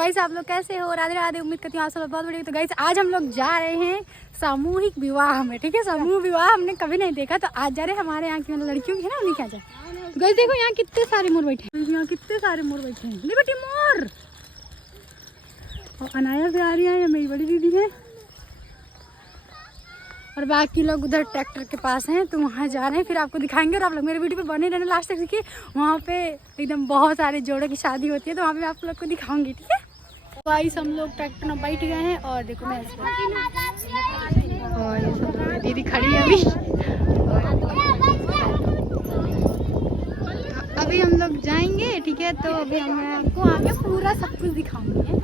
Guys आप लोग कैसे हो? राधे राधे। उम्मीद करती हूँ आप सब बहुत बढ़िया। तो गाइस आज हम लोग जा रहे हैं सामूहिक विवाह में, ठीक है। समूह विवाह हमने कभी नहीं देखा, तो आज जा रहे हैं। हमारे यहाँ की लड़कियों की है ना, उन्हीं क्या जाए। तो गाइस देखो यहाँ कितने सारे मोर बैठे हैं, यहाँ कितने सारे मोर बैठे हैं। लिबर्टी मोर। और अनाया भी आ रही है, मेरी बड़ी दीदी है, और बाकी लोग उधर ट्रैक्टर के पास हैं, तो वहाँ जा रहे हैं। फिर आपको दिखाएंगे और आप लोग मेरे वीडियो पे बने रहना लास्ट तक, देखिए। वहाँ पे एकदम बहुत सारे जोड़ों की शादी होती है, तो वहाँ पे आप लोग को दिखाऊंगी, ठीक है। गाइस हम लोग ट्रैक्टर में बैठ गए हैं और देखो मैं और ये सब मेरी दीदी खड़ी है अभी। अभी हम लोग जाएंगे, ठीक है। तो अभी हम आपको आगे पूरा सब कुछ दिखाऊंगी।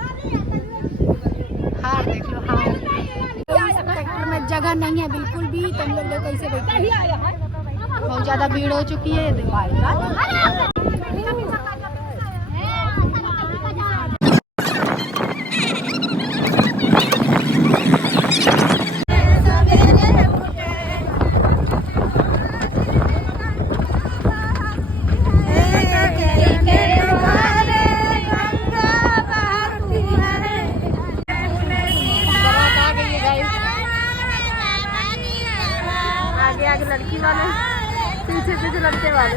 हार देख लो, हार। ट्रैक्टर में जगह नहीं है बिल्कुल भी, तो हम लोग देखो कैसे बैठे। बहुत ज़्यादा भीड़ हो चुकी है। आगे आगे लड़की वाले, पीछे पीछे लड़के वाले।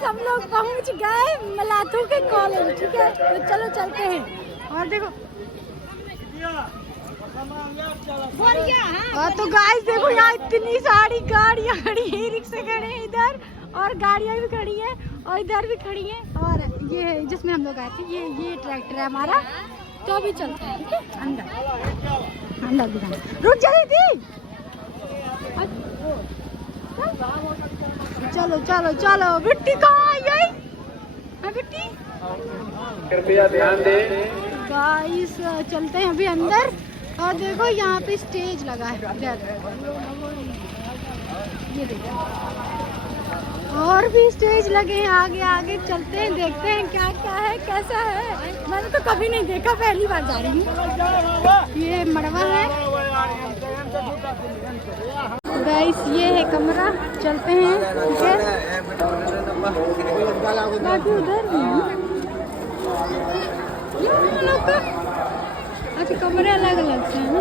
हम लोग पहुंच गए मलाथू के कॉलेज, ठीक है। तो चलो चलते हैं। और देखो और तो गाइस देखो यहाँ इतनी सारी गाड़ियाँ खड़ी है, रिक्शे खड़े हैं इधर, और गाड़ियाँ भी खड़ी हैं, और इधर भी खड़ी हैं। और ये जिसमें हम लोग आए थे, ये ट्रैक्टर है हमारा। तो अभी चलते हैं, ठीक है। अंदर अंदर दिखाना, रुक जाइए दी। चलो चलो चलो। बिट्टी कहाँ आई? बिट्टी कृपया ध्यान दें। गाइस चलते हैं अभी अंदर। और देखो यहाँ पे स्टेज लगा है इधर, ये देखो। और भी स्टेज लगे हैं आगे आगे। चलते हैं, देखते हैं क्या क्या है, कैसा है। मैंने तो कभी नहीं देखा, पहली बार जा रही हूँ। ये मड़वा है गाइस, ये है कमरा। चलते हैं, ठीक है। बाकी उधर भी अच्छा, कमरे अलग अलग से हैं।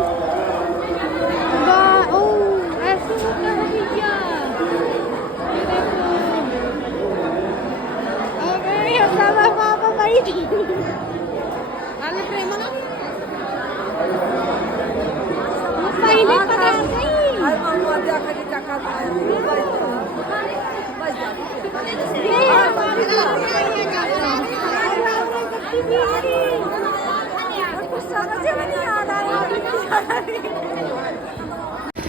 ओह ऐसे होता है भैया, ये देखो। अबे सब पापा बैठी पहले पता नहीं।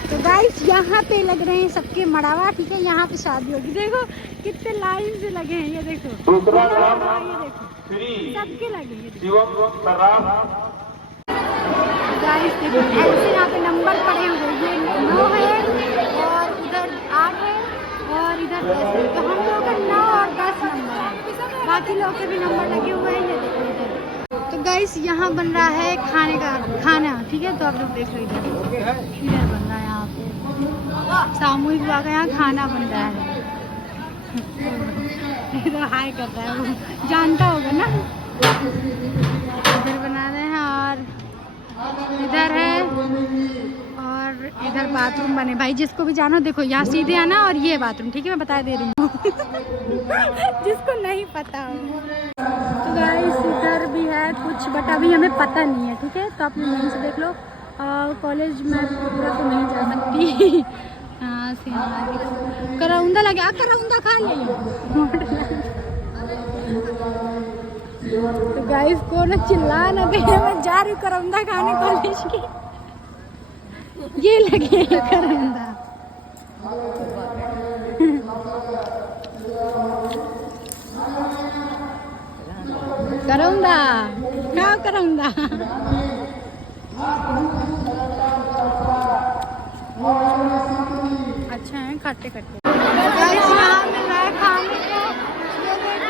तो गाइस यहाँ पे लग रहे हैं सबके मड़ावा, ठीक है। यहाँ पे शादी होगी। देखो कितने लाइन से लगे हैं, ये देखो। ये देखो सबके लगे हैं। गाइस देखो ऐसे यहाँ पे नंबर पड़े हुए, ये 9 है और इधर 8 है और इधर 10 है। तो हम लोग का 9 और 10 नंबर है, बाकी लोग के भी नंबर लगे हुए हैं, ये देखो इधर। तो गाइस यहाँ बन रहा है खाना, ठीक है। तो आप लोग देख लो इधर बन रहा है, यहाँ पे सामूहिक विवाह का यहाँ खाना बन रहा है। इधर हाय कर रहा है, वो जानता होगा ना। इधर बना रहे हैं और इधर है, और इधर बाथरूम बने। भाई जिसको भी जाना देखो यहाँ सीधे आना, और ये बाथरूम, ठीक है। मैं बता दे रही हूँ जिसको नहीं पता हो। तो गाइस इधर भी है कुछ, बट अभी हमें पता नहीं है, ठीक है। तो आप यहीं से देख लो। कॉलेज में पूरा तो नहीं जा सकती। हाँ करौंदा लगे, करौंदा खा ले। तो गाइस को ना चिल्ला ना दे, मैं जा रही हूँ करौंदा खाने कॉलेज की। ये लगे करौंदा। करौंदा खाओ, करौंदा। अच्छा है खट्टे खट्टे। यहाँ मिल रहा है खाने को, ये देखो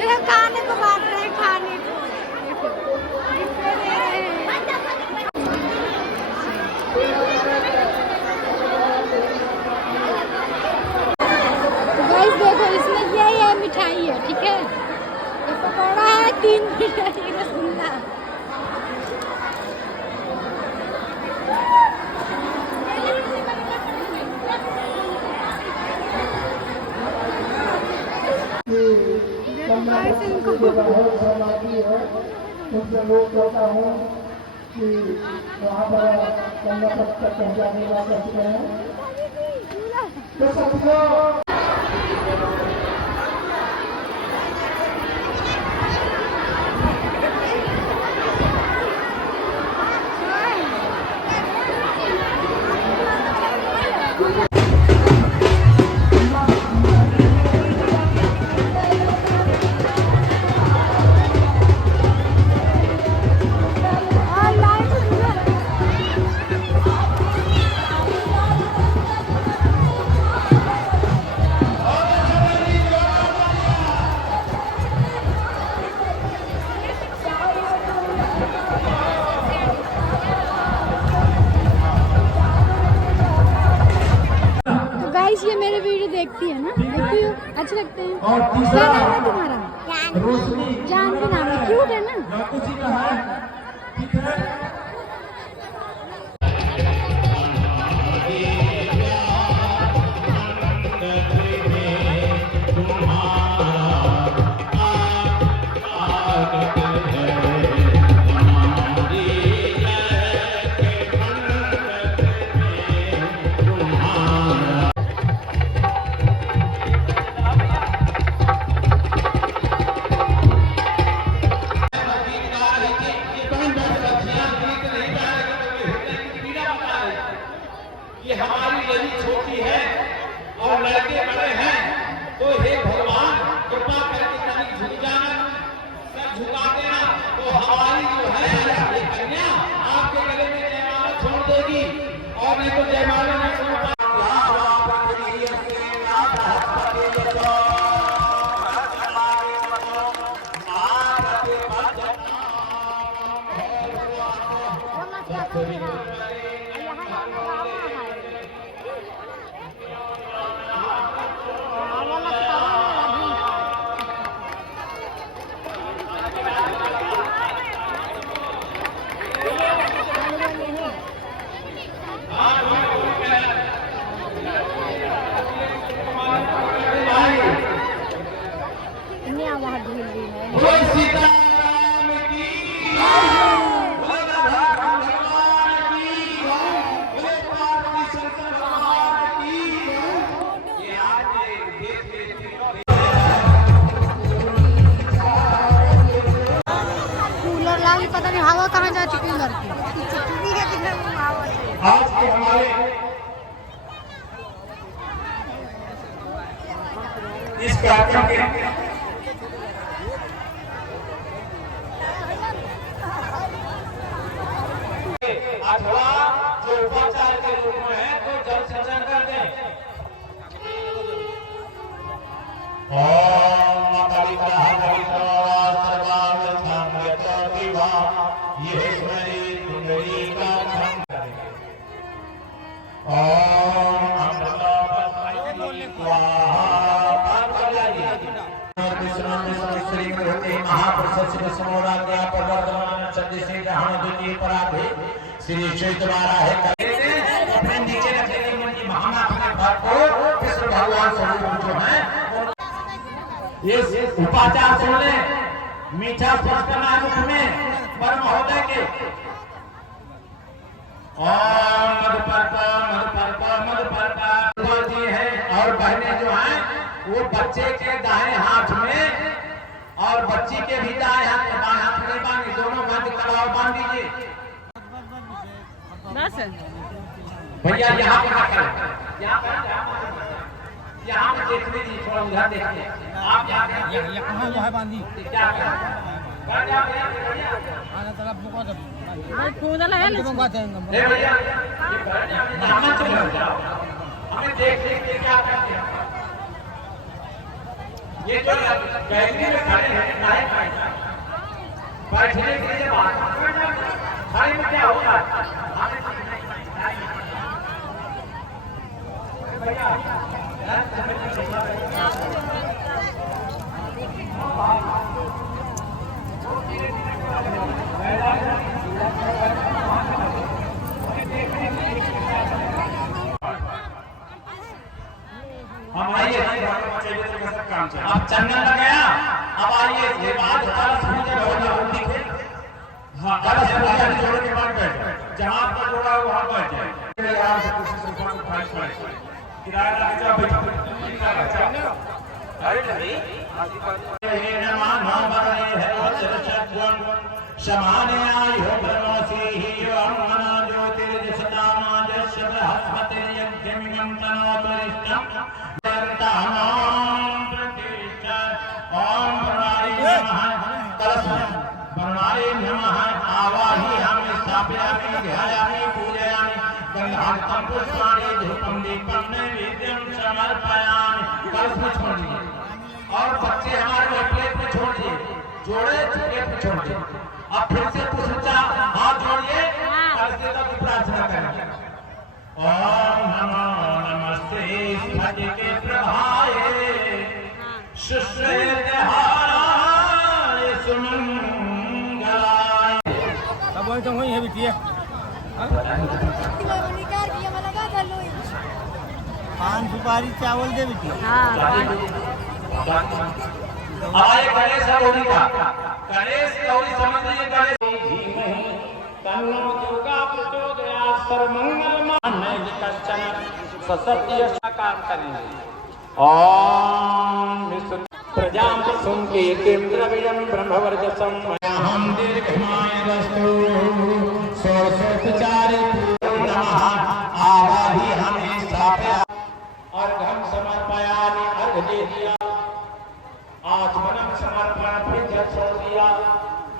ये खाने को बांट रहे हैं, खाने को गाइस देखो, इसमें ये मिठाई है, ठीक है, ये पकौड़ा है, 3 मिठाई रसगुल्ला। उनसे लोग कहता हूँ कि वहाँ पर कन्या पक्ष तक पहुँचाने का सकते हैं तो साथियों ये मेरे वीडियो देखती है ना, देखती हो, अच्छे लगते हैं। और क्या नाम है तुम्हारा? जानवी नाम है, क्यूट है ना। ये हमारी नदी छोटी है और लड़के बड़े हैं, तो हे भगवान कृपा करके कहीं झुक जाना, सब झुका देना, तो हमारी जो है कन्या आपके गले में जयमाला छोड़ देगी, और नहीं तो जयमाला नहीं छोड़ पाएगी। पता नहीं हवा कहाँ जा चुकी है लड़की। आज के हमारे इस कार्यक्रम के अथवा जो उपाचार के रूप में है तो जल सिंचन कर दें। ओम माता ये स्मरी कुंडली का ध्यान करें। ओम श्री चैतवारा है अपने नीचे रखेंगे उनकी महाना अपने घर को कृष्ण भगवान स्वरूप जो है ये उपाचार सुन ले, मीठा स्पर्श करना है मुख में पर महोदय के मधुपर्क जी है और बहने जो हैं वो बच्चे के दाएं हाथ में और बच्ची के भी दाएं हाथ में, बाएं हाथ में बांधी, दोनों हाथ कलाव बांध दीजिए। भैया यहाँ पे यहाँ पे देखने दीजिए, थोड़ा उधर देखिए। आप यहाँ यहाँ बांधी क्या करें? आना तरफ मुको तो भाई कूदा लगा ले बात है ले भैया, ये जाना तो लग जाओ। हमें देख देख के क्या करते हैं? ये जो गैलरी में खड़े हैं, नायक बैठने के लिए बात खड़े में क्या होगा? भैया हम आइए, अब चंदन लग गया। अब आइए, ये बात कलश पूजा होगा, दिखे। हाँ, कलश पूजा के जोड़े के बाद बैठ, जहाँ आपका जोड़ा है वहाँ बैठ जाए। यार से किसी से ऊपर उठाई पड़े, किराया लग जा बैठो। अरे नहीं, हे नमः नामरे है वज्रशब्दं समाने आयो ब्रह्मसी ही अमना ज्योतिर्दिशतामाजस्य बृहस्पति यज्ञमिमं तनोतरिष्टं दर्तानां प्रतिष्ठा ओम भरणाय नमः कलश भरणाय नमः आवाहयामि स्थापयामि ध्यायामि पूजयामि गंधार्थं पुष्पाणि धूपं दीपं नैवेद्यं समर्पयामि। कलश में छोड़ दीजिए और बच्चे हमारे प्लेट में छोड़ दिए, जोड़े प्लेट में छोड़ दिए। अब फिर से पुष्पचा हाथ जोड़िए, कलश देवता की प्रार्थना करें। ओम नमो नमस्ते स्फटिके प्रभाय शुश्रेतहाराय सुमंगलाय। अब वही तो वही है बिटिया पान सुपारी चावल दे बिटिया। हाँ हमारे गणेश गौरी का गणेश गौरी समझ लीजिए। गणेश तन्नो दुर्गा प्रचोदयात् सर्वमंगलमाय कश्चन ससत्य काम करेंगे। ओम विष्णु प्रजां सुंकेतिं द्रव्यं ब्रह्मवर्चसं हम दीर्घमायुरस्तु सोऽसोपचारे नमः आवाहयामि स्थापयामि अर्घं समर्पयामि। अर्घ दे दिया, आचमनम समर्पण, फिर जल छोड़ दिया।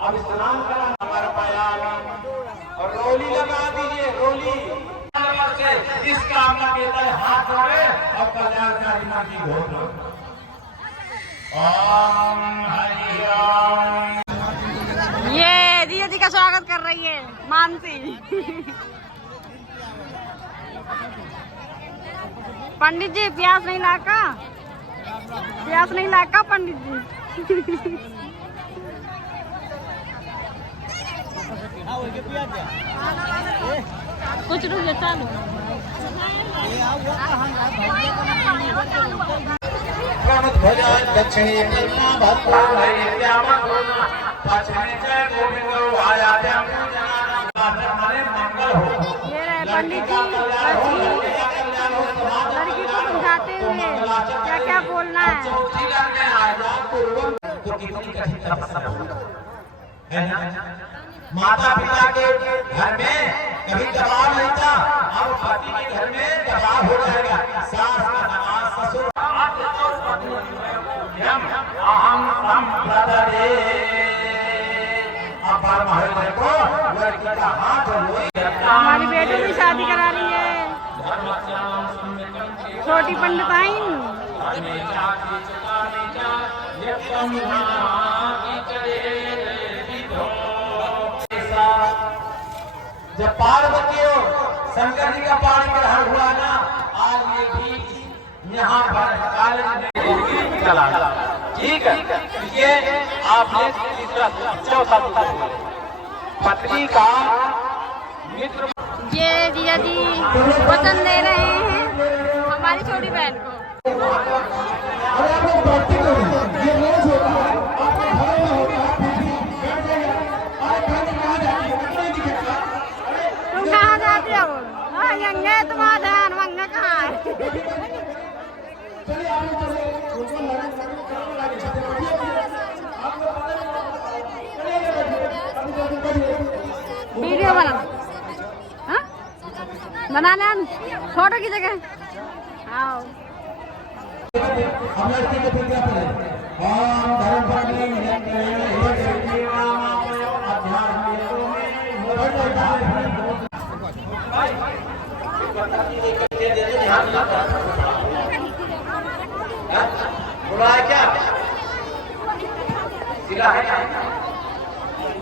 अब स्नान करा समर्पयामि और रोली लगा दीजिए। रोली से इस कामना के तय हाथ जोड़े और कल्याणकारी मां की घोष लो। ओम हरि ओम। ये दिया जी का स्वागत कर रही है मानसी। पंडित जी प्यास नहीं लाका, प्यास नहीं लाका पंडित जी। कुछ रुक चालू दक्षिणे भक्तो पश्चिमे च गोविंदो आयात्यां हमारे मंगल हो। ये रहे पंडित जी लड़की को समझाते हुए क्या क्या बोलना है। माता पिता के घर में कभी दबाव नहीं था, अब पति के घर में दबाव हो जाएगा। सास का दबाव, ससुर अहम तम प्रदरे। अब महाराज को लड़की का हाथ हमारी बेटी भी शादी करा रही है, छोटी पंडिताइन। जब पार्वती और शंकर जी का पानी ग्रहण हुआ ना, आज ये भी यहाँ पर चला। ठीक है, ये आपने तीसरा चौथा पत्नी का मित्र। ये दिया जी वचन दे रहे हैं हमारी छोटी बहन को। तुम कहाँ जाती हो? यंगे तुम्हारा ध्यान वंगा कहाँ है? वीडियो बना, हाँ बनाने फोटो की जगह आओ। हम लड़की को प्रतिज्ञा करें। ओम धर्मपत्नी क्या सिला है क्या?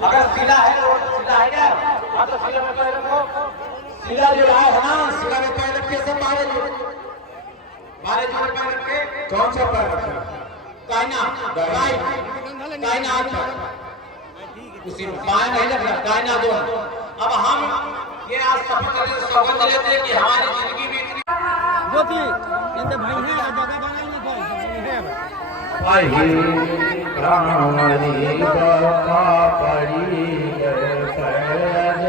अगर सिला है तो सिला है क्या? हाँ तो सिला में पैर रखो। सिला जो है ना, सिला में पैर रख के सब मारे जोड़े पैर रख के। कौन सा पैर रखा? कायना उसी बाएं नहीं रखना, कायना दो। अब हम ये आज सौगंध लेते हैं कि हमारी जिंदगी में इतनी ज्योति कहते भाई है जगह बनाई नहीं कोई है वही प्राणी बापा पड़ी गए पैज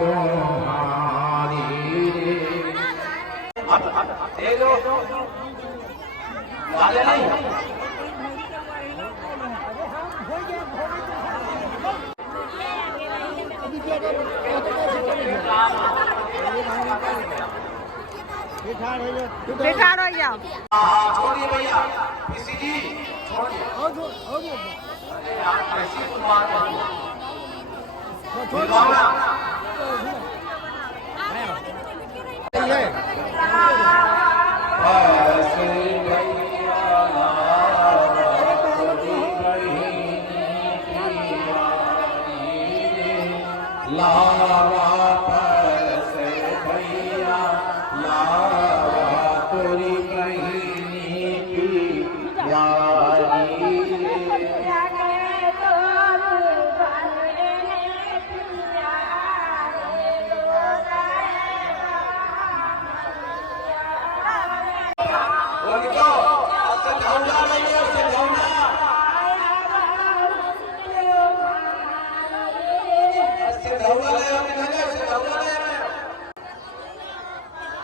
तुम्हारी दे दो वाले नहीं। बैठा रह गया। छोड़िए भैया किसी जी छोड़िए। अरे यार कैसी बात है?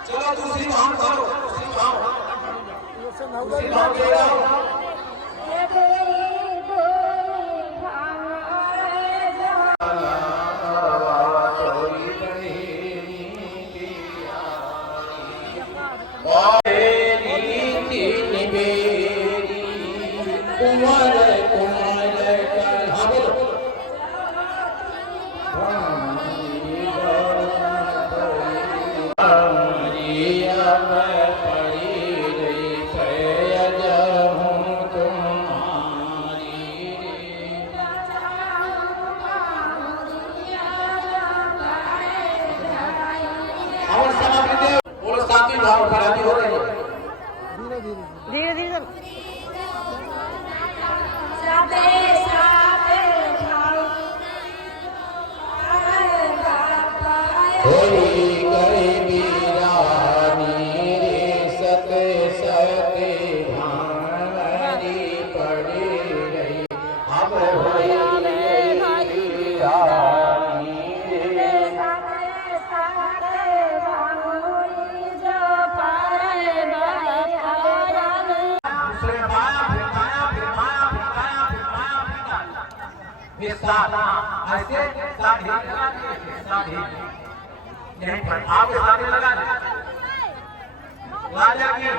चलो दूसरी भाव करो, दूसरी भाव ले आओ। धीरे धीरे ऐसे यहीं पर आप सामने लगा राजा की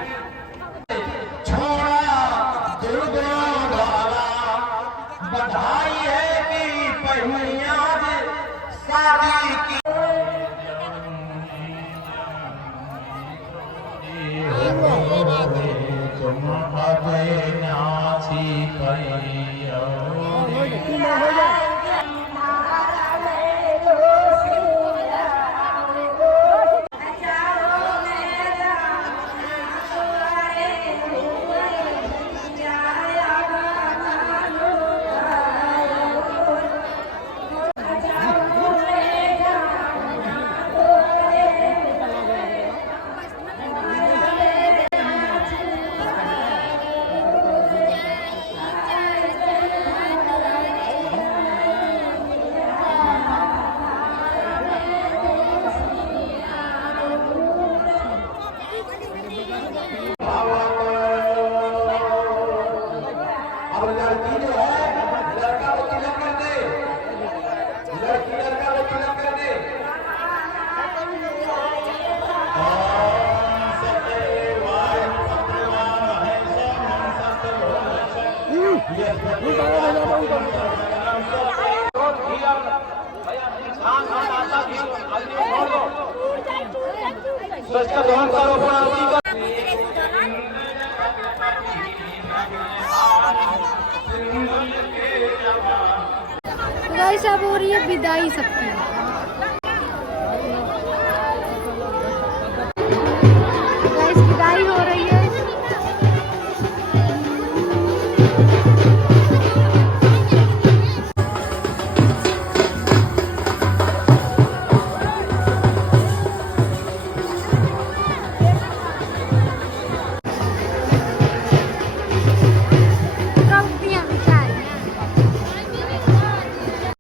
छोड़ा दुर्गोधारा बधाई है कि पहिया शादी की तुम अविनाशी पहिया गाइस अब हो रही है विदाई सबकी।